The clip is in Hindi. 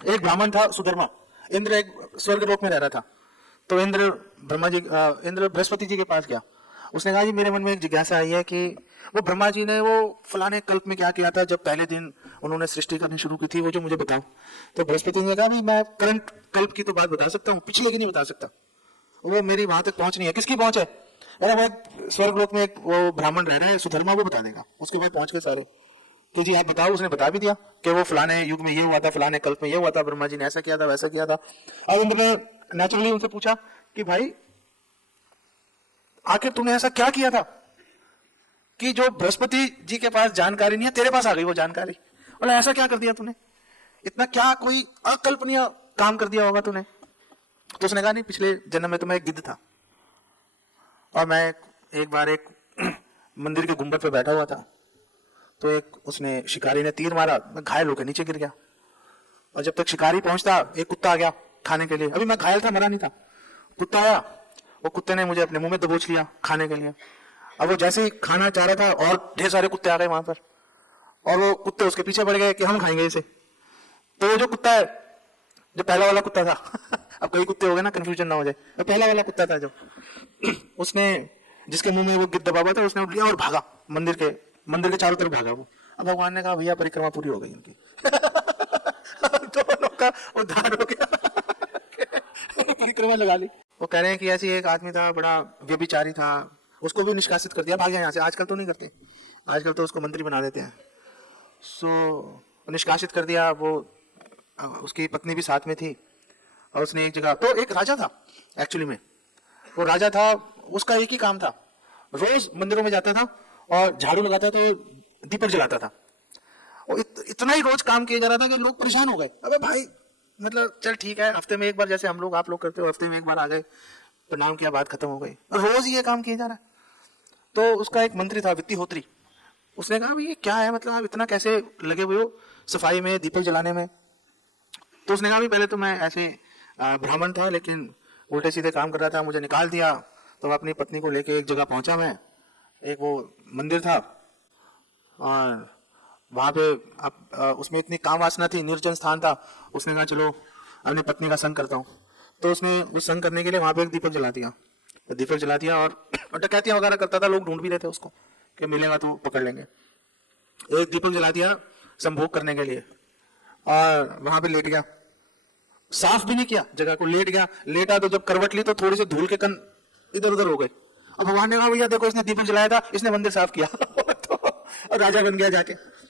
एक ब्राह्मण था सुधर्मा। इंद्र एक स्वर्ग लोक में रह रहा था। तो इंद्र इंद्र बृहस्पति जी के पास गया। उसने कहा जी मेरे मन में एक जिज्ञासा आई है कि वो ब्रह्मा जी ने वो फलाने कल्प में क्या किया था जब पहले दिन उन्होंने सृष्टि करनी शुरू की थी, वो जो मुझे बताओ। तो बृहस्पति ने कहा भाई मैं करंट कल्प की तो बात बता सकता हूँ, पिछले की नहीं बता सकता, वो मेरी वहां तक पहुंच नहीं है। किसकी पहुंच है? अरे भाई स्वर्ग लोक में एक वो ब्राह्मण रह रहे हैं सुधर्मा, वो बता देगा। उसके बाद पहुंच गए सारे। तो जी आप बताओ। उसने बता भी दिया कि वो फलाने युग में ये हुआ था, फलाने कल्प में ये हुआ था, ब्रह्मा जी ने ऐसा किया था वैसा किया था। अब इंद्र ने नेचुरली उनसे पूछा कि भाई आखिर तूने ऐसा क्या किया था कि जो बृहस्पति जी के पास जानकारी नहीं है तेरे पास आ गई वो जानकारी? बोला ऐसा क्या कर दिया तूने, इतना क्या कोई अकल्पनीय काम कर दिया होगा तूने? तो उसने कहा नहीं पिछले जन्म में तो मैं एक गिद्ध था और मैं एक बार एक मंदिर के गुंबद पे बैठा हुआ था, तो एक उसने शिकारी ने तीर मारा, मैं घायल होकर नीचे गिर गया और जब तक शिकारी पहुंचता एक कुत्ता आ गया खाने के लिए। अभी मैं घायल था, मरा नहीं था। कुत्ता आया, वो कुत्ते ने मुझे अपने मुंह में दबोच लिया खाने के लिए। अब वो जैसे ही खाना चाह रहा था और ढेर सारे कुत्ते आ गए वहां पर और वो कुत्ते उसके पीछे पड़ गए कि हम खाएंगे इसे। तो वो जो कुत्ता है, जो पहला वाला कुत्ता था अब कई कुत्ते हो गए ना, कंफ्यूजन ना हो जाए, तो पहला वाला कुत्ता था जो उसने जिसके मुंह में वो गिद्ध दबा हुआ था, उसने लिया और भागा मंदिर के चारों तरफ भागा वो। अब भगवान ने कहा भैया परिक्रमा पूरी हो गई इनकी दोनों का उद्धार हो गया परिक्रमा लगा ली। वो कह रहे हैं कि ऐसी एक आदमी था बड़ा व्यभिचारी था, उसको भी निष्कासित कर दिया, भाग गया यहाँ से। आजकल तो नहीं करते, आजकल तो उसको मंत्री बना देते हैं। निष्कासित कर दिया। वो उसकी पत्नी भी साथ में थी और उसने एक जगह, तो एक राजा था एक्चुअली में, वो राजा था, उसका एक ही काम था, रोज मंदिरों में जाता था और झाड़ू लगाता था, दीपक जलाता था। और इतना ही रोज काम किया जा रहा था कि लोग परेशान हो गए। अबे भाई मतलब चल ठीक है, हफ्ते में एक बार जैसे हम लोग आप लोग करते हो, हफ्ते में एक बार आ गए, प्रणाम किया, बात खत्म हो गई। रोज ही ये काम किया जा रहा है। तो उसका एक मंत्री था वित्तिहोत्री, उसने कहा ये क्या है, मतलब आप इतना कैसे लगे हुए हो सफाई में, दीपक जलाने में? तो उसने कहा पहले तो मैं ऐसे ब्राह्मण था लेकिन उल्टे सीधे काम कर रहा था, मुझे निकाल दिया। तो अपनी पत्नी को लेके एक जगह पहुंचा मैं, एक वो मंदिर था और वहां पे उसमें इतनी काम वासना थी, निर्जन स्थान था। उसने कहा चलो अपनी पत्नी का संग करता हूँ। तो उसने उस संग करने के लिए वहां पे एक दीपक जला दिया। तो दीपक जला दिया और डकैतियां वगैरह करता था, लोग ढूंढ भी रहे थे उसको कि मिलेगा तो पकड़ लेंगे। एक दीपक जला दिया संभोग करने के लिए और वहां पे लेट गया, साफ भी नहीं किया जगह को, लेट गया। लेटा तो जब करवट ली तो थोड़ी सी धूल के कण इधर उधर हो गए। अब भगवान ने कहा भैया देखो इसने दीपक जलाया था, इसने मंदिर साफ किया तो राजा बन गया जाके।